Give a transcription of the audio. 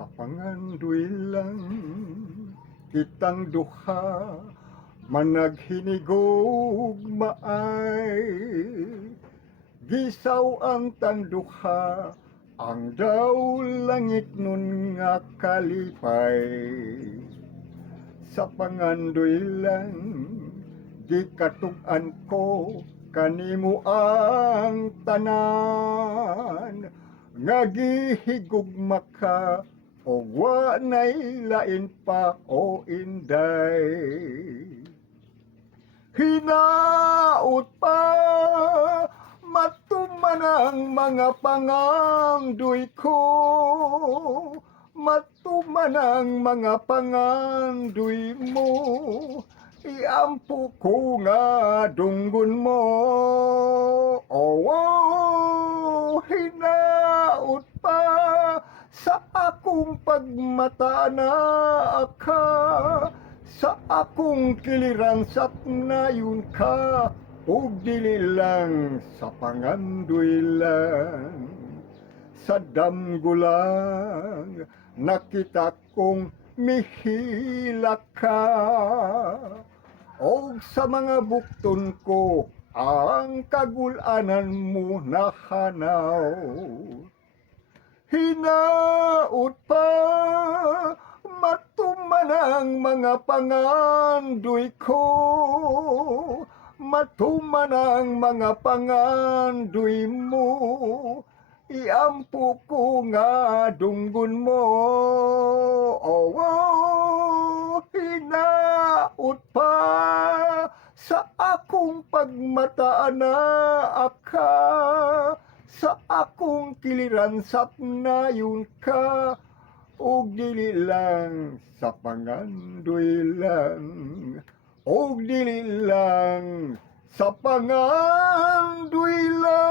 Sa pangandoy lang kitang duha managhinigog maay gisaw ang tanduha ang daw langit nun nga kalipay. Sa pangandoy lang gikatug-an ko kanimo ang tanan nga gihigugma ka o wa nay lain pa o inday. Hinaot pa matuman ang mga pangangdoy ko, matuman ang mga pangangdoy mo, iampo ko nga dunggon mo. Oh, hinaot pa sa akong pagmata na ka, sa akong kilirang sapnayon ka, ug dili lang sa pangandoy lang. Sa damgo lang nakita kong mihila ka, og sa mga bukton ko ang kagulanan mo nahanaw. Hinaot pa matuman ang mga pangandoy ko, matuman ang mga pangandoy mo, iampo ko nga dunggon mo. Oh, hinaot pa sa akong pagmataan na ka, sa akong kiliran sapnayon ka, og dili lang sa pangandoy lang, og dili lang sa pangandoy lang.